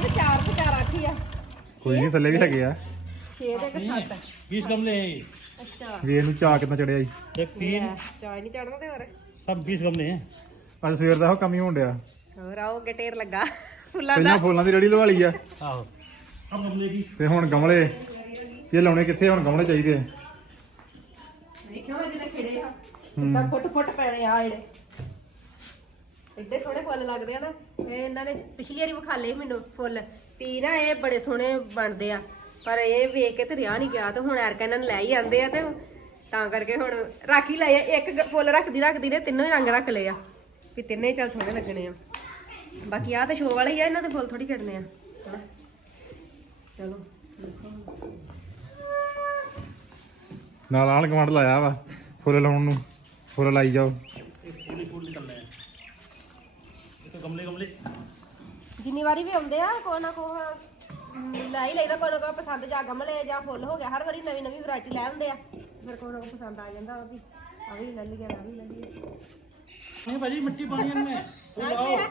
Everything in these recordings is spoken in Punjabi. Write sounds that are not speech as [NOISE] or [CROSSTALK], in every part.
ਤੇ ਚਾਰ ਤੇ ਚਾਰ ਅੱਠ ਹੀ ਆ ਕੋਈ ਨਹੀਂ ਥੱਲੇ ਵੀ ਹੈਗੇ ਆ 6 ਤੇ ਕਿ 7 बीस गमले हैं ये। ਅੱਛਾ ਵੇਖ ਨੂੰ ਚਾਹ ਕਿੰਨਾ ਚੜਿਆ ਜੀ एक तीन ਚਾਹ ਨਹੀਂ ਚੜਨਾ ਤੇ ਹੋਰ सब बीस गमले हैं ਅੱਜ ਸਵੇਰ ਦਾ ਉਹ ਕੰਮ ਹੀ ਹੋਣ ਡਿਆ ਹੋਰ ਆਓ ਗਟੇਰ ਲੱਗਾ ਫੁੱਲਾਂ ਦਾ ਪਹਿਲਾਂ ਫੁੱਲਾਂ ਦੀ ਰੜੀ ਲਵਾ ਲਈ ਆ आहो अब गमले की ਤੇ ਹੁਣ ਗਮਲੇ ਇਹ ਲਾਉਣੇ ਕਿੱਥੇ ਹੁਣ ਗਮਲੇ ਚਾਹੀਦੇ ਆ ਦੇਖਿਓ ਮੈਂ ਜਿਹਦੇ ਖਿੜੇ ਆ ਤਾਂ ਫੁੱਟ ਫੁੱਟ ਪੈਣੇ ਆ ਜਿਹੜੇ ਇੱਡੇ ਸੋਹਣੇ ਫੁੱਲ ਲੱਗਦੇ ਆ ਨਾ, ਇਹ ਇਹਨਾਂ ਨੇ ਪਿਛਲੀ ਵਾਰੀ ਵਿਖਾਲੇ ਸੀ ਮੈਨੂੰ ਫੁੱਲ। ਵੀ ਨਾ ਇਹ ਬੜੇ ਸੋਹਣੇ ਬਣਦੇ ਆ, ਪਰ ਇਹ ਵੇਖ ਕੇ ਤੇ ਰਿਆ ਨਹੀਂ ਗਿਆ, ਤੇ ਹੁਣ ਐਰਕਾ ਇਹਨਾਂ ਨੇ ਲੈ ਹੀ ਆਂਦੇ ਆ ਤੇ ਤਾਂ ਕਰਕੇ ਹੁਣ ਰਾਖੀ ਲਏ ਆ। ਇੱਕ ਗ- ਫੁੱਲ ਰੱਖਦੀ ਰੱਖਦੀ ਨੇ ਤਿੰਨੋਂ ਹੀ ਰੰਗ ਰੱਖ ਲਏ ਆ, ਵੀ ਤਿੰਨੇ ਹੀ ਚੱਲ ਸੋਹਣੇ ਲੱਗਣੇ ਆ। ਬਾਕੀ ਆ ਤਾਂ ਸ਼ੋਅ ਵਾਲੇ ਹੀ ਆ, ਇਹਨਾਂ ਦੇ ਫੁੱਲ ਥੋੜੀ ਕੱਟਣੇ ਆ। ਹਨਾ? ਚਲੋ। ਨਾਲ ਆਲ ਗਵੰਡ ਲਾਇਆ ਵਾ, ਫੁੱਲ ਲਾਉਣ ਨੂੰ, ਫੁੱਲ ਲਾਈ ਜਾਓ। ਖੁੱਲੇ ਜਿੰਨੀ ਵਾਰੀ ਵੀ ਆਉਂਦੇ ਆ ਕੋਈ ਨਾ ਕੋਈ ਅਮ, ਲੈ ਹੀ ਲੈਦਾ ਕੋਈ ਨਾ ਕੋਈ ਪਸੰਦ ਜਾਂ ਗਮਲੇ ਜਾਂ ਫੁੱਲ ਹੋ ਗਿਆ ਹਰ ਵਾਰੀ ਨਵੀਂ ਨਵੀਂ ਵੈਰਾਈਟੀ ਲੈ ਆਉਂਦੇ ਆ। ਫਿਰ ਕੋਈ ਨਾ ਕੋਈ ਪਸੰਦ ਆ ਜਾਂਦਾ ਉਹ ਵੀ। ਆ ਵੀ ਲੈ ਲਈਏ ਆ ਵੀ ਲੈ ਲਈਏ। ਨਹੀਂ ਭਾਜੀ ਮਿੱਟੀ ਪਾਣੀ ਇਹਨੇ। ਨਾਲ ਫੁੱਲ ਮੇਰਾ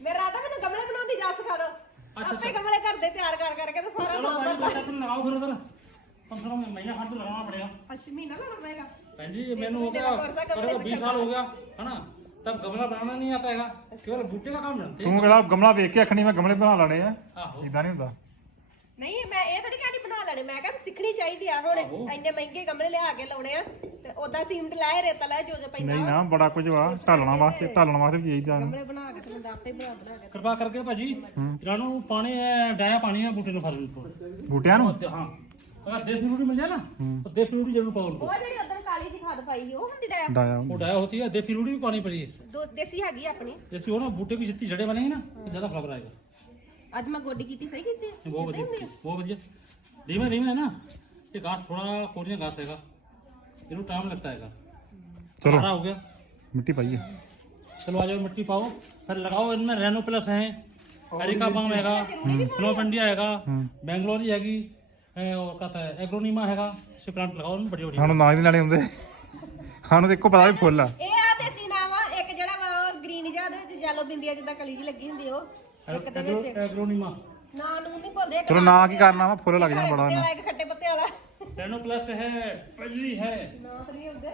ਮੇਰਾ ਤਾਂ ਮੈਨੂੰ ਗਮਲੇ ਬਣਾਉਣ ਦੀ ਜਾ ਸਿਖਾ ਦਿਓ ਅੱਛਾ। ਆਪੇ ਗਮਲੇ ਘਰ ਦੇ ਤਿਆਰ ਕਰ ਕਰਕੇ ਤੇ ਸਾਰਾ ਚਲੋ ਨਾਮ ਭਾਜੀ ਬਰਦਾ ਤੁਸੀਂ ਲਗਾਓ ਫਿਰ ਉਧਰ। ਪੰਦਰਾਂ ਮਹੀਨਾ ਹੱਥ ਲਗਾਉਣਾ ਪੜਿਆ। ਅਸ਼ਮੀ ਨਾ ਲਾਉਣਾ ਪਏਗਾ। ਭੈਣ ਜੀ ਇਹ ਮੈਨੂੰ ਹੋ ਗਿਆ ਮੇਰਾ ਕੋਰਸ ਆ, ਕਮਰੇ ਚ 20 ਸਾਲ ਹੋ ਗਿਆ ਹਨਾ? तब गमला बनाना नहीं आता है केवल बूटे का काम जानते ਤੂੰ ਕਿਹੜਾ ਗਮਲਾ ਵੇਖ ਕੇ ਆਖਣੀ ਮੈਂ ਗਮਲੇ ਬਣਾ ਲੈਣੇ ਆ आहो ਇਦਾਂ ਨਹੀਂ ਹੁੰਦਾ ਨਹੀਂ ਮੈਂ ਇਹ ਥੋੜੀ ਕਹਿੰਦੀ ਬਣਾ ਲੈਣੇ ਮੈਂ ਕਿਹਾ ਸਿੱਖਣੀ ਚਾਹੀਦੀ ਆ ਹੁਣ ਇੰਨੇ ਮਹਿੰਗੇ ਗਮਲੇ ਲਿਆ ਕੇ ਲਾਉਣੇ ਆ ਤੇ ਉਦਾਂ ਸੀਮਟ ਲਾਏ ਰੇਤਾ ਲਾਏ ਜੋ ਜੋ ਪੈਂਦਾ ਨਹੀਂ ਨਾ ਬੜਾ ਕੁਝ ਵਾ ਢਾਲਣਾ ਵਾਸਤੇ ਢਾਲਣ ਵਾਸਤੇ ਵੀ ਚਾਹੀਦਾ ਗਮਲੇ ਬਣਾ ਕੇ ਤੇ ਬੰਦਾ ਆਪੇ ਬਣਾ ਬਣਾ ਕੇ कृपा करके भाजी इन्होंने पानी है डाया पानी है बूटे ने फल को ਬੂਟਿਆਂ ਨੂੰ हाँ अगर देसी रूटी मिल जाए ना तो देसी रूटी जरूर पाओ उनको ਉਹ ਜਿਹੜੀ ਉਧਰ ਕਾਲੀ ਜੀ ਖਾਦ ਪਾਈ ਸੀ ਉਹ ਹੁੰਦੀ ਡਾਇਆ ਡਾਇਆ वो डाया होती है देसी रूटी भी पानी पड़ी है ਦੋ ਦੇਸੀ ਹੈਗੀ ਆ ਆਪਣੀ जैसे हो ना बूटे की जितनी जड़ें बनेंगी ना तो ज्यादा फ्लावर आएगा ਅੱਜ ਮੈਂ ਗੋਡੀ ਕੀਤੀ ਸਹੀ ਕੀਤੀ बहुत बढ़िया बहुत बढ़िया धीमे धीमे है ना ये घास थोड़ा कोरिया घास हैगा इनको टाइम लगता हैगा चलो। हरा हो गया ਮਿੱਟੀ ਪਾਈਏ चलो आ जाओ मिट्टी पाओ फिर लगाओ इनमें रेनो प्लस है एरिका बाम हैगा फ्लोपेंडिया हैगा बेंगलोरी हैगी ਹੈਗਾ ਸੇ ਪਲਾਂਟ ਬੜੀ ਬੜੀ ਸਾਨੂੰ ਨਾਂ ਪਤਾ ਵੀ ਫੁੱਲ ਆ। ਇਹ ਆ ਦੇਸੀ ਨਾਮ ਆ ਇੱਕ ਜਿਹੜਾ ਵਾ ਗ੍ਰੀਨ ਜਿਹਾ ਉਹਦੇ ਵਿੱਚ yellow ਬਿੰਦੀਆਂ ਜਿੱਦਾਂ ਕਲੀ ਜੀ ਲੱਗੀ ਹੁੰਦੀ ਉਹ ਇੱਕ ਦੇ ਵਿੱਚ। ਐਗਰੋਨੀਮਾ ਨਾਂ ਨੂੰ ਨਹੀਂ ਭੁੱਲਦੇ ਚਲੋ ਨਾਂ ਕੀ ਕਰਨਾ ਵਾ ਫੁੱਲ ਲੱਗ ਜਾਣਾ ਬੜਾ ਇਹਨਾਂ ਇੱਕ ਖੱਟੇ ਪੱਤੇ ਵਾਲਾ। ਟੈਨੋ ਪਲੱਸ ਹੈ ਪਜਲੀ ਹੈ। ਨਾਂ ਨਹੀਂ ਹੁੰਦੇ।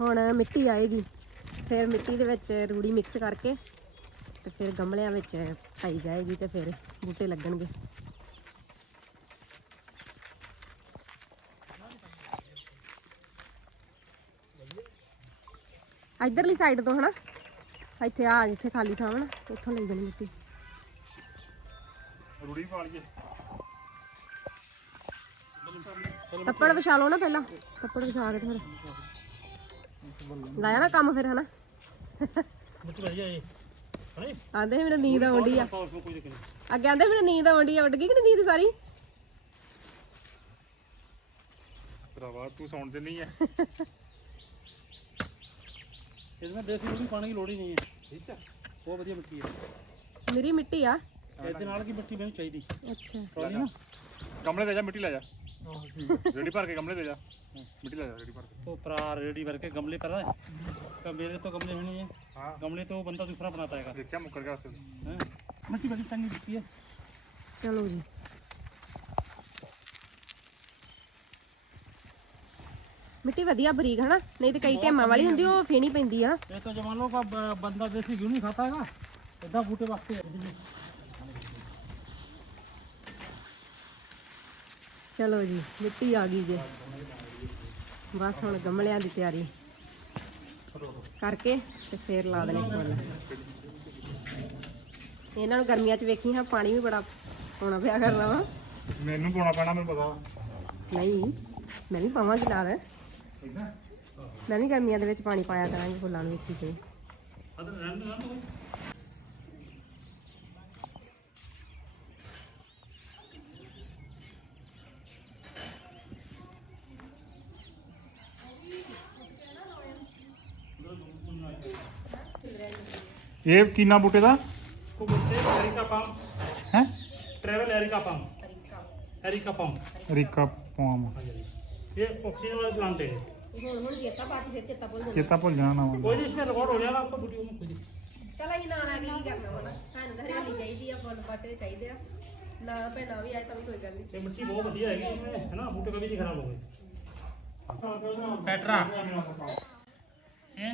ਹੁਣ ਮਿੱਟੀ ਆਏਗੀ ਫਿਰ ਮਿੱਟੀ ਦੇ ਵਿੱਚ ਰੂੜੀ ਮਿਕਸ ਕਰਕੇ ਤੇ ਫਿਰ ਗਮਲਿਆਂ ਵਿੱਚ ਪਾਈ ਜਾਏਗੀ ਤੇ ਫਿਰ ਬੂਟੇ ਲੱਗਣਗੇ। ਇਧਰਲੀ ਸਾਈਡ ਤੋਂ ਹਨਾ? ਇੱਥੇ ਆ ਜਿੱਥੇ ਖਾਲੀ ਥਾਂ ਹਨਾ ਉੱਥੋਂ ਲਈ ਜਾਣੀ ਮਿੱਟੀ। ਰੂੜੀ ਪਾ ਲਈਏ। ਤੱਪੜ ਵਿਛਾ ਲਓ ਨਾ ਪਹਿਲਾਂ। ਕੱਪੜ ਵਿਛਾ ਕੇ ਫਿਰ। ਲਾਇਆ ਨਾ ਕੰਮ ਫਿਰ ਹਨਾ? ਮਤਲਬ ਇਹ। ਆਂਦੇ ਮੈਨੂੰ ਨੀਂਦ ਆਉਂਦੀ ਆ। ਅੱਗੇ ਆਂਦੇ ਮੈਨੂੰ ਨੀਂਦ ਆਉਂਦੀ ਆ ਉੱਡ ਗਈ ਕਿ ਨੀਂਦ ਸਾਰੀ? ਭਰਾਵਾ ਤੂੰ ਸੌਣ ਤੇ ਨਹੀਂ ਆ। [LAUGHS] ਇਹਦੇ ਦੇਸੀ ਨੂੰ ਪਾਣੀ ਦੀ ਲੋੜ ਹੀ ਨਹੀਂ ਹੈ ਠੀਕ ਆ। ਬਹੁਤ ਵਧੀਆ ਮਿੱਟੀ ਹੈ ਮੇਰੀ ਮਿੱਟੀ ਆ। ਇਹਦੇ ਨਾਲ ਕੀ ਮਿੱਟੀ ਮੈਨੂੰ ਚਾਹੀਦੀ। ਅੱਛਾ। ਟਰਾਲੀ ਨਾ। ਜਾ ਮਿੱਟੀ ਲੈ ਜਾ। ਰੇੜੀ ਭਰ ਕੇ ਗਮਲੇ ਦੇ ਜਾ ਮਿੱਟੀ ਲੈ ਜਾ ਰੇੜੀ ਭਰ ਕੇ तो परा रेडी भर के गमले कर रहा है तो मेरे तो गमले में नहीं है ਹਾਂ गमले तो बंदा दूसरा बनाता है ਦੇਖਿਆ ਮੁੱਕਰ ਗਿਆ ਉਸੇ हैं? मिट्टी बड़ी चंगी दिखती है ਚਲੋ ਜੀ ਮਿੱਟੀ ਵਧੀਆ ਬਰੀਕ ਹਨਾ ਨਹੀਂ ਤੇ ਕਈ ਢੇਮਾਂ ਵਾਲੀ ਹੁੰਦੀ ਉਹ ਫੇਣੀ ਪੈਂਦੀ ਆ ये तो जमानों का ब- बंदा देसी क्यों नहीं खाता है इतना बूटे ਚਲੋ ਜੀ ਮਿੱਟੀ ਆ ਗਈ ਜੇ। ਬਸ ਹੁਣ ਗਮਲਿਆਂ ਦੀ ਤਿਆਰੀ ਕਰਕੇ ਤੇ ਫੇਰ ਲਾ ਦੇਣੇ ਫੁੱਲ। ਇਹਨਾਂ ਨੂੰ ਗਰਮੀਆਂ 'ਚ ਵੇਖੀ ਹਾਂ ਪਾਣੀ ਵੀ ਬੜਾ ਪਾਉਣਾ ਪਿਆ ਕਰਨਾ ਵਾ। ਮੈਨੂੰ ਪਾਉਣਾ ਪੈਣਾ ਮੈਨੂੰ ਪਤਾ। ਨਹੀਂ ਮੈਂ ਵੀ ਪਾਵਾਂਗੀ ਨਾਲ ਮੈਂ ਵੀ ਗਰਮੀਆਂ ਦੇ ਵਿੱਚ ਪਾਣੀ ਪਾਇਆ ਕਰਾਂਗੀ ਫੁੱਲਾਂ ਨੂੰ ਵੇਖੀ ਸਹੀ ਇਹ ਕੀਨਾ ਬੂਟੇ ਦਾ को बोलते हैं एरिका पाम ਹੈ travel areca palm areca palm areca palm ये ऑक्सीजन वाला प्लांट है ਹੁਣ ਹੁਣ ਚੇਤਾ ਪਾ ਕੇ ਫਿਰ ਚੇਤਾ ਭੁੱਲ ਜਾਂਦਾ ਚੇਤਾ ਭੁੱਲ ਜਾਣਾ ਨਾ कोई नहीं इसमें रिकॉर्ड हो जाएगा आपको वीडियो में कोई दिक्कत ਚਲ ਅਸੀਂ ਨਾਲ ਆ ਕੇ ਕੀ ਕਰਨਾ ਹੁਣ ਸਾਨੂੰ ਤਾਂ ਹਰਿਆਲੀ ਚਾਹੀਦੀ ਆ ਫੁੱਲ ਫਾਟੇ ਚਾਹੀਦੇ ਆ ਨਾ ਪੈ ਨਾ ਵੀ ਆਏ ਤਾਂ ਵੀ ਕੋਈ ਗੱਲ ਨਹੀਂ ये मिट्टी बहुत बढ़िया है इसमें है ना बूटे कभी नहीं खराब हो गए पेट्रा हैं?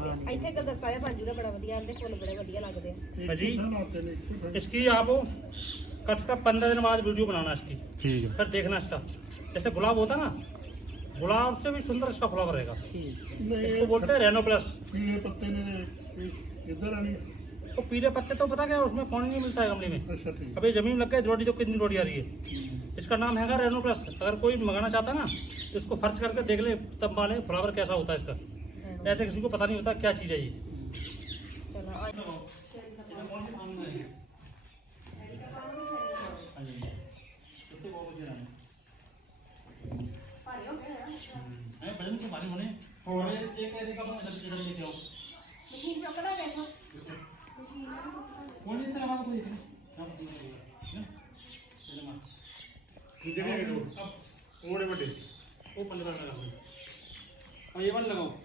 ਤੇ ਇੱਥੇ ਗੁਲਦਸਤਾ ਜਿਹਾ ਬਣ ਜੂਗਾ ਬੜਾ ਵਧੀਆ ਆਂਦੇ ਫੁੱਲ ਬੜੇ ਵਧੀਆ ਲੱਗਦੇ ਆ हाँ जी इसकी आप कट का पंद्रह दिन बाद वीडियो बनाना इसकी ਠੀਕ ਹੈ फिर देखना इसका जैसे गुलाब होता है ना गुलाब से भी सुंदर इसका फ्लावर रहेगा इसको बोलते हैं रेनो प्लस पीले पत्ते ने इधर आनी तो पीले पत्ते तो पता क्या है, उसमें पानी नहीं मिलता है गमले में अच्छा ठीक अभी जमीन लग गई रोटी तो कितनी रोटी आ रही है इसका नाम है रेनो प्लस अगर कोई मंगाना चाहता है ना तो इसको फर्च करके देख ले तब माले फ्लावर कैसा होता है इसका ऐसे किसी को पता नहीं होता क्या चीज़ है ये। ओड़े बटे। ये वाला लगाओ।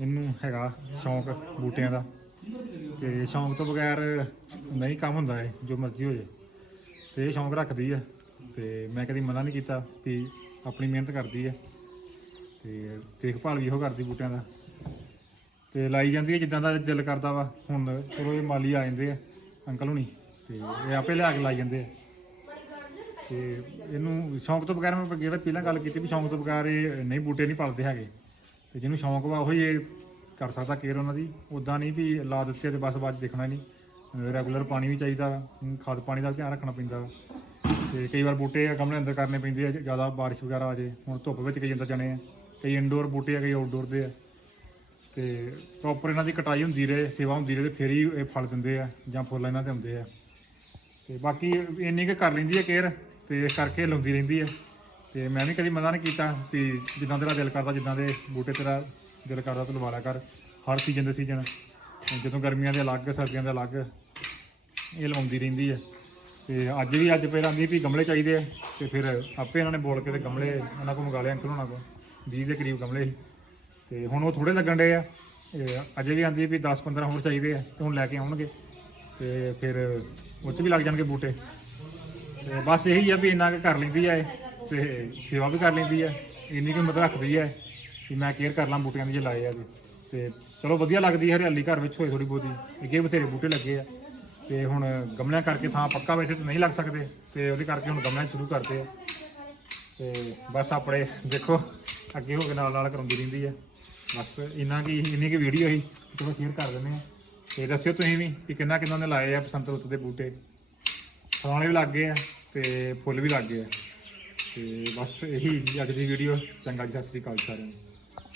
ਇਹਨੂੰ ਹੈਗਾ ਸ਼ੌਂਕ ਬੂਟਿਆਂ ਦਾ। ਤੇ ਸ਼ੌਂਕ ਤੋਂ ਬਗੈਰ ਨਹੀਂ ਕੰਮ ਹੁੰਦਾ ਇਹ, ਜੋ ਮਰਜ਼ੀ ਹੋ ਜਾਏ ਤੇ ਇਹ ਸ਼ੌਂਕ ਰੱਖਦੀ ਆ। ਤੇ ਮੈਂ ਕਦੀ ਮਨਾ ਨਹੀਂ ਕੀਤਾ ਵੀ ਆਪਣੀ ਮਿਹਨਤ ਕਰਦੀ ਆ। ਤੇ ਦੇਖਭਾਲ ਵੀ ਇਹੋ ਕਰਦੀ ਬੂਟਿਆਂ ਦਾ। ਤੇ ਲਾਈ ਜਾਂਦੀ ਹੈ ਜਿੱਦਾਂ ਦਾ ਦਿਲ ਕਰਦਾ ਵਾ। ਹੁਣ ਚਲੋ ਇਹ ਮਾਲੀ ਆ ਜਾਂਦੇ ਆ, ਅੰਕਲ ਹੁਣੀ। ਤੇ ਇਹ ਆਪੇ ਲਿਆ ਕੇ ਲਾਈ ਜਾਂਦੇ ਆ। ਤੇ ਇਹਨੂੰ ਸ਼ੌਂਕ ਤੋਂ ਬਗੈਰ ਮੈਂ ਜਿਹੜਾ ਪਹਿਲਾਂ ਗੱਲ ਕੀਤੀ ਵੀ ਸ਼ੌਂਕ ਤੋਂ ਬਗੈਰ ਇਹ ਨਹੀਂ ਬੂਟੇ ਨਹੀਂ ਪਲਦੇ ਹੈਗੇ। ਤੇ ਜਿਹਨੂੰ ਸ਼ੌਂਕ ਵਾ ਉਹੀ ਇਹ ਕਰ ਸਕਦਾ ਕੇਅਰ ਉਹਨਾਂ ਦੀ। ਉਦਾਂ ਨਹੀਂ ਵੀ ਲਾ ਦਿੱਤੇ ਤੇ ਬਸ ਬਾਅਦ ਦੇਖਣਾ ਨਹੀਂ। ਰੈਗੂਲਰ ਪਾਣੀ ਵੀ ਚਾਹੀਦਾ ਖਾਦ ਪਾਣੀ ਦਾ ਧਿਆਨ ਰੱਖਣਾ ਪੈਂਦਾ। ਵਾ। ਤੇ ਕਈ ਵਾਰ ਬੂਟੇ ਗਮਲੇ ਅੰਦਰ ਕਰਨੇ ਪੈਂਦੇ ਆ, ਜ਼ਿਆਦਾ ਬਾਰਿਸ਼ ਵਗੈਰਾ ਆ ਜੇ, ਹੁਣ ਧੁੱਪ ਵਿੱਚ ਕਈ ਅੰਦਰ ਜਾਣੇ ਆ। ਕਈ ਇਨਡੋਰ ਬੂਟੇ ਆ, ਕਈ ਆਊਟਡੋਰ ਦੇ ਆ। ਤੇ ਪ੍ਰੋਪਰ ਇਹਨਾਂ ਦੀ ਕਟਾਈ ਹੁੰਦੀ ਰਹੇ, ਸੇਵਾ ਹੁੰਦੀ ਰਹੇ ਤੇ ਫਿਰ ਹੀ ਇਹ ਫਲ ਦਿੰਦੇ ਆ ਜਾਂ ਫੁੱਲ ਇਹਨਾਂ ਤੇ ਆਉਂਦੇ ਆ। ਤੇ ਬਾਕੀ ਇੰਨੀ ਕੁ ਕਰ ਲੈਂਦੀ ਹੈ ਕੇਅਰ ਤੇ ਇਸ ਕਰਕੇ ਲਾਉਂਦੀ ਰਹਿੰਦੀ ਹੈ ਤੇ ਮੈਂ ਵੀ ਕਦੀ ਮਨਾ ਨਹੀਂ ਕੀਤਾ ਵੀ ਜਿੱਦਾਂ ਤੇਰਾ ਦਿਲ ਕਰਦਾ, ਜਿੱਦਾਂ ਦੇ ਬੂਟੇ ਤੇਰਾ ਦਿਲ ਕਰਦਾ, ਤੂੰ ਲਵਾ ਲਿਆ ਕਰ। ਹਰ ਸੀਜ਼ਨ ਦੇ ਸੀਜ਼ਨ। ਜਦੋਂ ਗਰਮੀਆਂ ਦੇ ਅਲੱਗ, ਸਰਦੀਆਂ ਦੇ ਅਲੱਗ, ਇਹ ਲਵਾਉਂਦੀ ਰਹਿੰਦੀ ਹੈ ਤੇ ਅੱਜ ਵੀ, ਅੱਜ ਪਹਿਲਾਂ ਆਂਦੀ ਵੀ ਗਮਲੇ ਚਾਹੀਦੇ ਆ। ਤੇ ਫਿਰ ਆਪੇ ਇਹਨਾਂ ਨੇ ਬੋਲ ਕੇ ਤੇ ਗਮਲੇ ਉਹਨਾਂ ਕੋਲ ਮੰਗਾ ਲਏ, ਅੰਕਲ ਉਹਨਾਂ ਕੋਲ। 20 ਦੇ ਕਰੀਬ ਗਮਲੇ ਸੀ। ਤੇ ਹੁਣ ਉਹ ਥੋੜੇ ਲੱਗਣ ਡੇ ਆ। ਇਹ ਅਜੇ ਵੀ ਆਂਦੀ ਵੀ 10 15 ਹੋਰ ਚਾਹੀਦੇ ਆ, ਤੇ ਹੁਣ ਲੈ ਕੇ ਆਉਣਗੇ। ਤੇ ਫਿਰ ਉਹ 'ਚ ਵੀ ਲੱਗ ਜਾਣਗੇ ਬੂਟੇ। ਤੇ ਬਸ ਇਹੀ ਆ ਵੀ ਇੰਨਾ ਕੁ ਕਰ ਲੈਂਦੀ ਆ ਇਹ। ਤੇ ਸੇਵਾ ਵੀ ਕਰ ਲੈਂਦੀ ਆ। ਇੰਨੀ ਕੁ ਮਤ ਰੱਖਦੀ ਆ ਕਿ ਮੈਂ ਕੇਅਰ ਕਰ ਲਾਂ ਬੂਟਿਆਂ ਦੀ ਜੇ ਲਾਏ ਆ ਜੀ। ਤੇ ਚਲੋ ਵਧੀਆ ਲੱਗਦੀ ਹੈ ਹਰਿਆਲੀ ਘਰ ਵਿੱਚ ਹੋਏ ਥੋੜੀ ਬਹੁਤੀ। ਅੱਗੇ ਬਥੇਰੇ ਬੂਟੇ ਲੱਗੇ ਆ। ਤੇ ਹੁਣ ਗਮਲਿਆਂ ਕਰਕੇ ਥਾਂ ਪੱਕਾ ਵੈਸੇ ਤਾਂ ਨਹੀਂ ਲੱਗ ਸਕਦੇ। ਤੇ ਉਹਦੇ ਕਰਕੇ ਹੁਣ ਗਮਲਿਆਂ ਸ਼ੁਰੂ ਕਰਦੇ ਆ। ਤੇ ਬਸ ਆਪਣੇ ਦੇਖੋ, ਅੱਗੇ ਹੋ ਕੇ ਨਾਲ ਨਾਲ ਕਰਾਉਂਦੀ ਰਹਿੰਦੀ ਆ। ਬਸ ਇੰਨਾ ਕੀ, ਇੰਨੀ ਕੀ ਵੀਡੀਓ ਸੀ ਚਲੋ ਸ਼ੇਅਰ ਕਰ ਦਿੰਦੇ ਆ। ਤੇ ਦੱਸਿਓ ਤੁਸੀਂ ਵੀ ਕਿ ਕਿੰਨਾ ਕਿੰਨਾ ਨੇ ਲਾਏ ਆ ਬਸੰਤ ਰੁੱਤ ਦੇ ਬੂਟੇ। ਫਲਾਣੇ ਵੀ ਲੱਗ ਗਏ ਆ ਤੇ ਫੁੱਲ ਵੀ ਲੱਗ ਗਏ ਆ। ਤੇ ਬਸ ਇਹੀ ਅੱਜ ਦੀ ਵੀਡੀਓ ਚੰਗਾ ਜੀ ਸਤਿ ਸ੍ਰੀ ਅਕਾਲ ਸਾਰਿਆਂ ਨੂੰ।